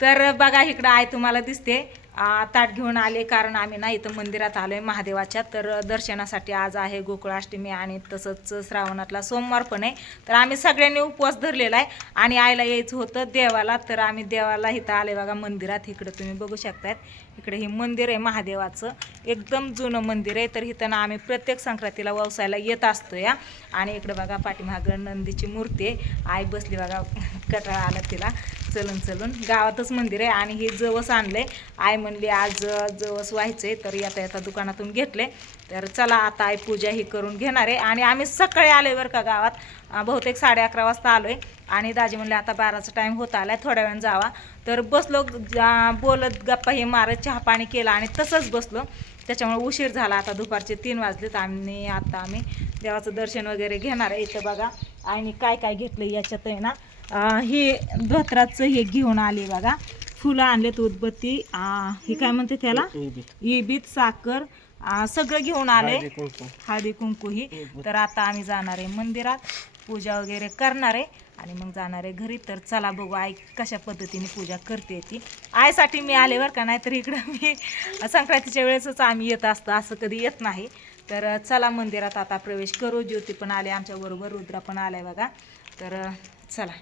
तर बघा इकडं आहे तुम्हाला दिसते. ताट घेऊन आले कारण आम्ही ना इथं मंदिरात आलो आहे महादेवाच्या. तर दर्शनासाठी आज आहे गोकुळाष्टमी आणि तसंच श्रावणातला सोमवार पण आहे. तर आम्ही सगळ्यांनी उपवास धरलेला आहे. आणि आईला यायचं होतं देवाला. तर आम्ही देवाला इथं आले बघा मंदिरात. इकडं तुम्ही बघू शकतात इकडे हे मंदिर आहे महादेवाचं. एकदम जुनं मंदिर आहे. तर इथं ना आम्ही प्रत्येक संक्रांतीला व्यवसायाला येत असतो या. आणि इकडे बघा पाठीमागं नंदीची मूर्ती आहे. आई बसली बघा. कटाळा आला तिला. चलून चलून. गावातच मंदिर आहे आणि हे जवस आणलं आहे आई म्हणली आज जवस व्हायचं आहे तर येता येता दुकानातून घेतलं आहे तर चला आता आई पूजा ही करून घेणार आहे. आणि आम्ही सकाळी आलोय बरं का गावात. बहुतेक साडे अकरा वाजता आलोय. आणि दाजी म्हणले आता बाराचा टाईम होत आलाय थोड्या वेळानं जावा. तर बसलो बोलत गप्पा हे मारत चहा पाणी केला आणि तसंच बसलो. त्याच्यामुळे उशीर झाला आता दुपारचे तीन वाजलेत. आणि आता आम्ही देवाचं दर्शन वगैरे घेणार आहे इथं बघा. आणि काय काय घेतलं याच्यात आहे ना. हे धोत्राचं हे घेऊन आले बघा. फुलं आणलेत उदबत्ती. हे काय म्हणते त्याला? इबीत साखर सगळं घेऊन आले. हळदी कुंकू. ही तर आता आम्ही जाणार आहे मंदिरात. पूजा वगैरे करणार आहे. आणि मग जाणार आहे घरी. तर चला बघू आई कशा पद्धतीने पूजा करते ती. आईसाठी मी आले बरं का? नाही तर इकडं मी संक्रांतीच्या वेळेसच आम्ही येत असतो. असं कधी येत नाही. तर चला मंदिरात आता प्रवेश करू. ज्योती पण आले. आमच्याबरोबर रुद्रा पण आलाय बघा. तर चला.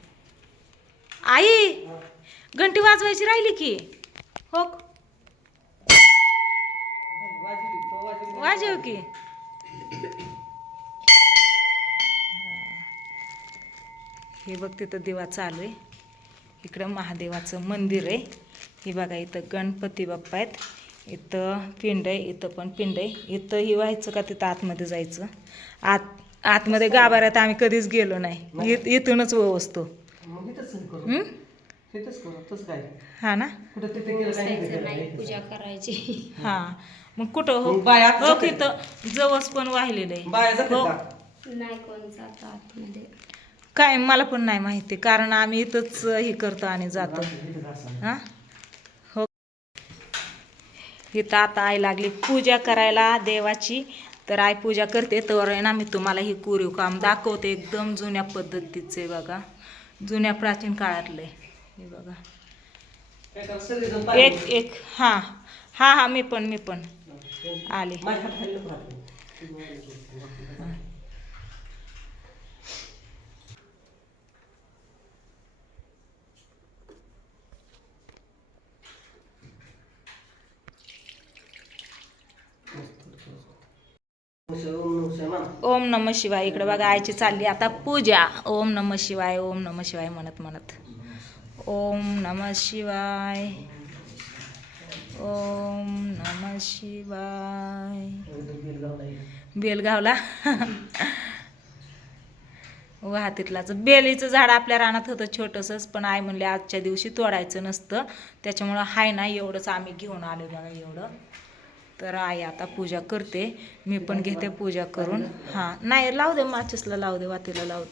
आई! घंटी वाजवायची राहिली की? हो. वाजव की हे बघ तिथं दिवा चालू आहे. इकडं महादेवाचं मंदिर आहे. हे बघा इथं गणपती बाप्पा आहेत. इथं पिंड आहे इथं पण पिंड आहे. इथं ही व्हायचं का तिथं आतमध्ये जायचं? आत आतमध्ये गाभाऱ्यात आम्ही कधीच गेलो नाही. इथ- इथूनच वस्तू. हं? हा ना? पूजा करायची. हा. मग कुठं हो? हो इथं जवस पण वाहिलेलं आहे हो. नाही कोण जात आतमध्ये. काय मला पण नाही माहिती कारण आम्ही इथंच हे करतो आणि जातो. हा? हो. इथं आता आई लागली पूजा करायला देवाची. तर आई पूजा करते तर आहे ना मी तुम्हाला ही कोरीव काम दाखवते. एकदम जुन्या पद्धतीचे आहे बघा. जुन्या प्राचीन काळातले हे बघा. एक एक हा. हा हा मी पण मी पण. आले. ओम नम शिवाय. इकडे बघा आईची चालली आता पूजा. ओम नम शिवाय ओम नम शिवाय म्हणत म्हणत. ओम नम शिवाय. ओम नम शिवाय. बेलगावला वाहतीतलाचं. बेलीचं झाड आपल्या रानात होतं छोटंसंच पण आई म्हणले आजच्या दिवशी तोडायचं नसतं. त्याच्यामुळं हाय ना एवढंच आम्ही घेऊन आलो बघा एवढं. तर आई आता पूजा करते. मी पण घेते पूजा करून. हां नाही लावू दे माचीसला लावू दे वातीला लावू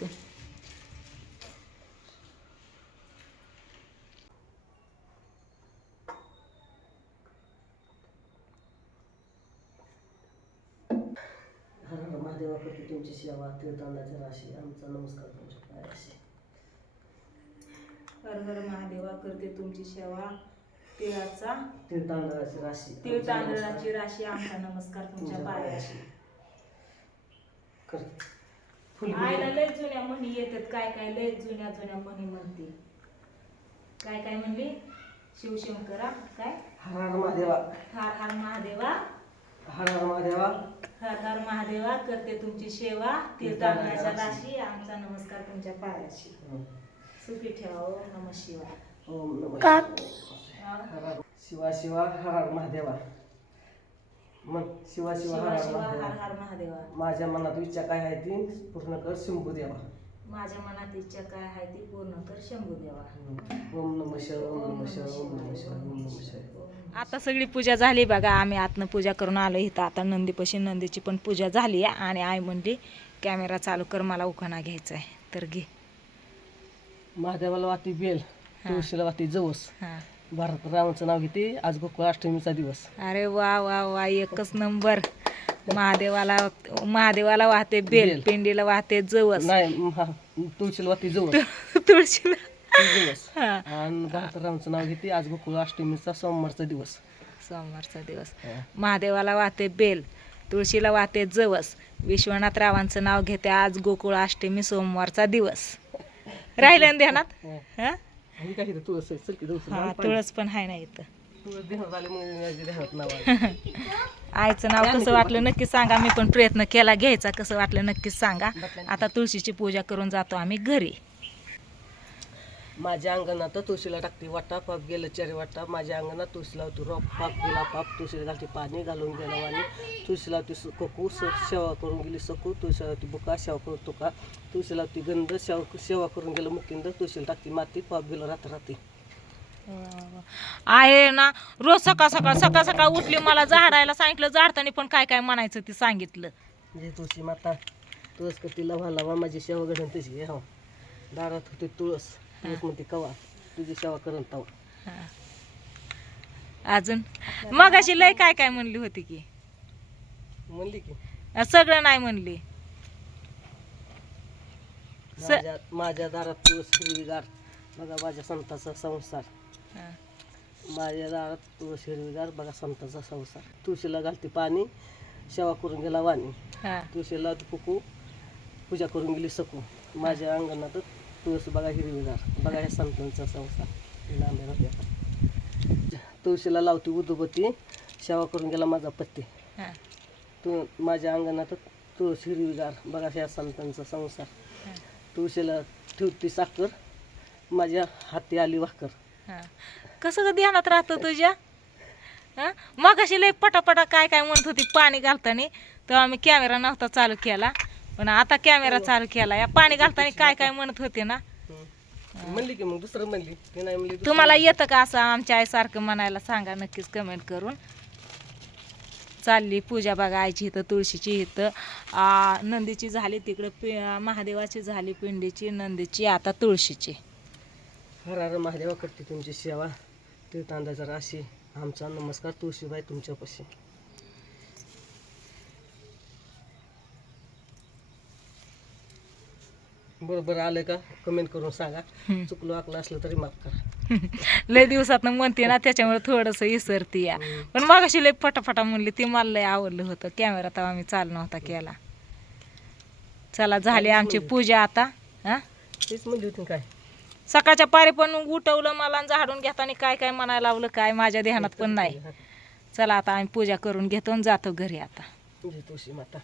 महादेवा करते तुमची सेवा तीर्थांनाची राशी आमचा नमस्कार तुमच्या पायाशी हर हर महादेवा. करते तुमची सेवा तिळाचा तीर्थांनाची राशी तीळ तांदळाची राशी आमचा नमस्कार तुमच्या पायाशी आईला लय जुन्या म्हणी येतात काय काय लय जुन्या जुन्या म्हणी म्हणते काय काय म्हणली शिवशंकरा काय हर हर महादेवा. हार हार महादेवा. हर हर महादेवा. हर हर महादेवा करते तुमची सेवा तीर्थांनाच्या राशी आमचा नमस्कार तुमच्या पायाशी. सुखी ठेवा ओम नम शिवाय. ओम नमः हर हर शिवा शिवा हर हर महादेवा. मग शिवा शिवा हर शिवा हर शिवा हर महादेवा. हर महादेवा. माझ्या मनात इच्छा काय आहे ती पूर्ण कर शंभू देवा. माझ्या मनात इच्छा काय आहे ती पूर्ण कर शंभू देवा. ओम नमः शिवाय ओम नमः शिवाय ओम नमः शिवाय ओम नमः शिवाय. आता सगळी पूजा झाली बघा आम्ही आतनं पूजा करून आलो इथं. आता नंदीपाशी नंदीची पण पूजा झाली आहे आणि आई म्हणली कॅमेरा चालू कर मला उखाणा घ्यायचा आहे तर घे. महादेवाला वाटी बेल तुळशीला वाटी जवस. हां. भारत रामाचं नाव घेते आज गोकुळ अष्टमीचा दिवस. अरे वा वा वा एकच नंबर. महादेवाला महादेवाला वाहते बेल. पिंडीला वाहते जवस. नाही तुळशीला वाटी जवस. तुळशीला. दिवस हा. आणि गणपतरावचं नाव घेते आज गोकुळ अष्टमीचा सोमवारचा दिवस. सोमवारचा दिवस. महादेवाला वाहते बेल तुळशीला वाहते जवस. विश्वनाथ रावांचं नाव घेते आज गोकुळ अष्टमी सोमवारचा दिवस. राहिलं ना ध्यानात? हा. हा? तुळस पण आहे ना इथं. आईचं नाव कसं वाटलं नक्की सांगा. मी पण प्रयत्न केला घ्यायचा कसं वाटलं नक्कीच सांगा. आता तुळशीची पूजा करून जातो आम्ही घरी. माझ्या अंगणात तुळशीला टाकते वाटा पाप गेलं चारी वाटा. माझ्या अंगणात तुळशी लावतो रोप पाप गेला पाप. तुळशीला घालते पाणी घालून गेला वाणी. तुळशी लावते सु- कोकू स- सेवा करून गेली सकू. तुळशी लावती बुका सेवा करून तुका. तुळशी लावती गंध सेवा सेवा करून गेलं मुकिंद. तुळशीला टाकते माती पाप गेलं रात्र रात्री आहे ना रोज सकाळ सकाळ सकाळ सकाळ उठली मला झाडायला सांगितलं झाडताना पण काय काय म्हणायचं ते सांगितलं. म्हणजे तुळशी माता तुळस कती लवा लवा माझी सेवा घडून तुझी हो दारात होती तुळस तुळस म्हणते कवा? तुझी सेवा करून तवा. अजून? मग अशी लय काय काय म्हणली होती की? म्हणली की? सगळं नाही म्हणली. माझ्या दारात तुळस हिरवीगार. बघा माझ्या संताचा संसार हा. माझ्या दारात तुळस हिरवीगार बघा संताचा संसार तुळशीला घालते पाणी सेवा करून गेला वाणी हा. तुळशीला कुकू पूजा करून गेली सकू माझ्या अंगणात तुळस बघा हिरवीगार बघा ह्या संतांचा संसार राहत्या. तुळशीला लावते उदबत्ती सेवा करून गेला माझा पत्ती हा. तू माझ्या अंगणात तुळस हिरवीगार बघा ह्या संतांचा संसार हा. तुळशीला ठेवती साखर माझ्या हाती आली भाकर हा. कसं ग ध्यानात राहतं तुझ्या? हा? मग अशी लय पटापटा काय काय म्हणत होती पाणी घालताना तेव्हा आम्ही कॅमेरा नव्हता चालू केला. पण आता कॅमेरा चालू केला. या पाणी घालताना काय काय म्हणत होते ना? म्हणली की मग दुसरं म्हणली. ते नाही म्हणली दुसरं तुम्हाला येतं का असं आमच्या आईसारखं म्हणायला? सांगा नक्कीच कमेंट करून. चालली पूजा बघा आईची इथं तुळशीची इथं. आ, नंदीची झाली तिकडं पि महादेवाची झाली पिंडीची नंदीची आता तुळशीची. हर हर महादेवा करते तुमची सेवा तीर्थांदाचा राशी आमचा नमस्कार तुळशीबाई तुमच्यापाशी. बरोबर आलं का? कमेंट करून सांगा. चुकलो आकलं असलं तरी माफ करा. लय दिवसात म्हणते ना त्याच्यामुळे थोडंसं विसरते या. पण मग अशी लय फटाफटा म्हणली ती मला लय आवडलं होतं. कॅमेरा तेव्हा मी चालू नव्हता केला. चला झाली आमची पूजा आता हा? तेच म्हणली होती काय? सकाळच्या पारी पण उठवलं मला आणि झाडून घेताना काय काय म्हणायला लावलं काय माझ्या ध्यानात पण नाही. चला आता आम्ही पूजा करून घेतो आणि जातो घरी आता. तुळशी माता.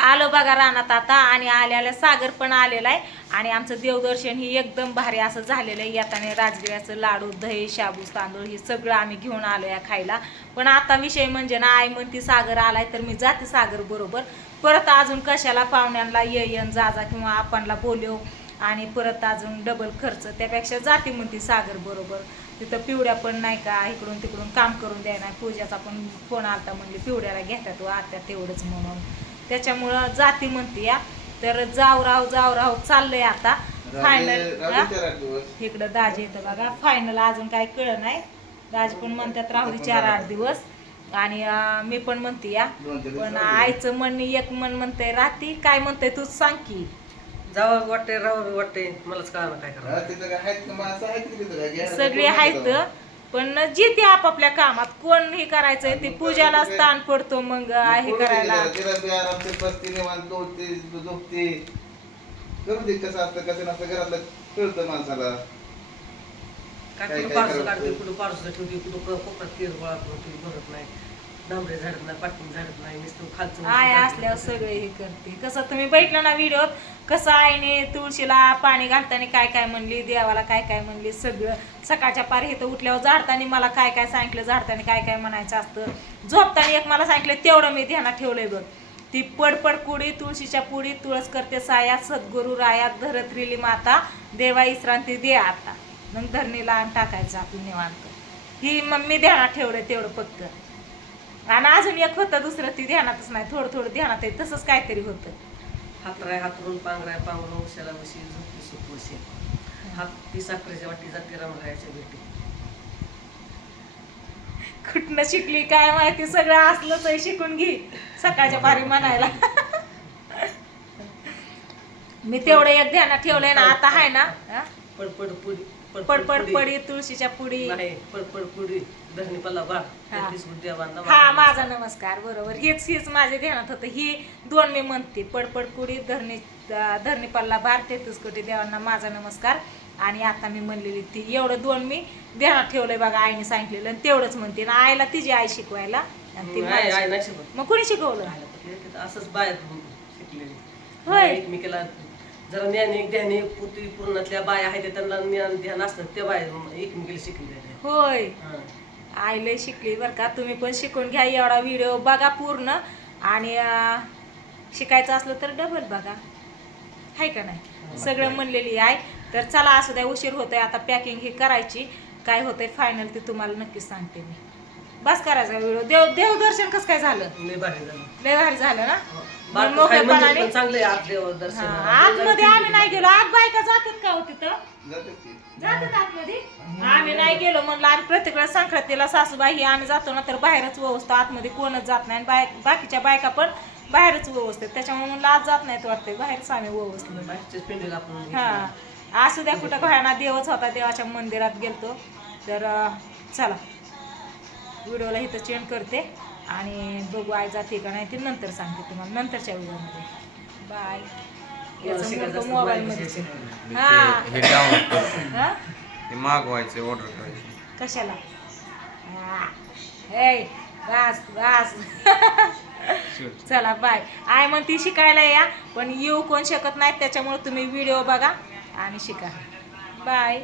आलो बघा रानात आता आणि आल्याला सागर पण आलेला आहे. आणि आमचं देवदर्शन ही एकदम भारी असं झालेलं आहे. येताना राजगिऱ्याचं लाडू दही शाबूस तांदूळ हे सगळं आम्ही घेऊन आलो या खायला. पण आता विषय म्हणजे ना आई म्हणती सागर आलाय तर मी जाते सागर बरोबर. परत अजून कशाला पाहुण्यांना ये येन जा जा किंवा आपणला बोलव. आणि परत अजून डबल खर्च. त्यापेक्षा जाते म्हणती सागर बरोबर. तिथं पिवड्या पण नाही का इकडून तिकडून काम करून द्याय नाही. पूजाचा पण फोन आलता म्हणले पिवड्याला घेतात व आत्या तेवढंच म्हणून. त्याच्यामुळं जाती म्हणते या. तर जाऊ राव जाऊ राव चाललंय आता. फायनल इकडं दाजी येतं बघा. फायनल अजून काय कळ नाही. दाजी पण म्हणतात राहू चार आठ दिवस. आणि मी पण म्हणते या. पण आईचं मन एक मन म्हणतंय राती काय म्हणतंय तूच सांग की. जावं वाटते राहावं वाटते मलाच कळलं काय करा सगळे आहेत पण जे ते आपापल्या कामात कोण हे करायचंय ते पूजाला स्थान पडतो मग हे करायला. करू दे कसं असतं कसं नसतं घरातलं कळतं माणसाला. काय काय- कुठं काय पारसं करावं? काढते कुठं पारसं ठेवते कुठं कोपऱ्यात केस गोळा करून ठेवते भरत नाही. डांबरे झाडत नाही पाटून झाडत नाही नुसतं खालचं आय असल्यावर सगळे हे करते. कसं तुम्ही बघितलं ना व्हिडिओत कसं आईने तुळशीला पाणी घालताना काय काय म्हणली देवाला काय काय म्हणली सगळं सकाळच्या पारी इथं उठल्यावर झाडताना मला काय काय सांगितलं झाडताना काय काय म्हणायचं असतं. झोपताना एक मला सांगितलं तेवढं मी ध्यानात ठेवलंय बघ. ती पडपड कुडी तुळशीच्या पुडी तुळस करते साया सद्गुरू रायात धरत्रिली माता देवा विश्रांती दे आता. मग धरणीला आण टाकायचं आपलं निवांत. ही मग मी ध्यानात ठेवलं तेवढं फक्त. आणि अजून एक होतं दुसरं ती ध्यानातच नाही. थोडं थोडं ध्यानात आहे तसंच काहीतरी होतं. हातराय हातरून पांघराय पांघरून उशाला उशी झोपी सुख उशी हात ती साखरेच्या वाटी जाते रामरायाच्या भेटी. कुठनं शिकली काय माहिती सगळं असलंच आहे शिकून घे. सकाळच्या पारी म्हणायला. मी तेवढं एक ध्यानात ठेवलंय ना आता आहे ना? पडपड पुडी पडपड पडी तुळशीच्या पुडी. पडपड पुडी धरणी पल्ला भाग हा. हा माझा नमस्कार बरोबर. हेच हेच माझ्या ध्यानात होतं. ही दोन मी म्हणते. पडपड पुडी धरणी धरणी पल्ला भार तेहतीस कोटी देवांना माझा नमस्कार. आणि आता मी म्हणलेली ती एवढं दोन मी ध्यानात ठेवलंय बघा आईने सांगितलेलं. आणि तेवढंच म्हणते. ना आईला तिची आई शिकवायला आणि ती नाही मला आई शिक- नाही शिकवत मग कोणी शिकवलं? असंच बाहेर शिकलेली. होय. एकमेकीला जरा ज्ञानी ज्ञानी पुती पूर्णातल्या बाया आहेत त्या त्यांना ज्ञान ध्यान असतात त्या बाया एकमेकीला शिकलेल्या होय. हा. आई लय शिकली बरं का. तुम्ही पण शिकून घ्या एवढा व्हिडिओ बघा पूर्ण. आणि शिकायचं असलं तर डबल बघा. आहे का नाही? सगळं म्हणलेली आहे. तर चला असू द्या उशीर होतोय. आता पॅकिंग ही करायची. काय होतंय फायनल ते तुम्हाला नक्कीच सांगते मी. बस करायचा व्हिडिओ देव देवदर्शन कसं काय झालं? लय भारी झालं. लय भारी झालं ना? मग चांगले आत हा, दर्शन आतमध्ये आम्ही नाही गेलो. आत बायका जातात का हो तिथं? जातात आतमध्ये? आम्ही नाही गेलो म्हणलं आम्ही प्रत्येक वेळेस संक्रांतीला सासूबाई ही आम्ही जातो ना तर बाहेरच व्यवस्था आतमध्ये कोणच जात नाही. आणि बाय बाकीच्या बायका पण बाहेरच व्यवस्थित त्याच्यामुळे म्हणलं आज जात नाहीत वाटते बाहेरच आम्ही व्यवस्थित. हा. असू द्या कुठं घाणा देवच होता देवाच्या मंदिरात गेलतो. तर चला. व्हिडिओला इथं चेंज करते आणि बघू आई जाते का नाही ते नंतर सांगते तुम्हाला नंतरच्या व्हिडिओमध्ये. बाय. हा. हा मागवायचे ऑर्डर करायचे कशाला? हे. चला बाय आय म्हणती शिकायला या पण येऊ कोण शकत नाही त्याच्यामुळे तुम्ही व्हिडिओ बघा आणि शिका. बाय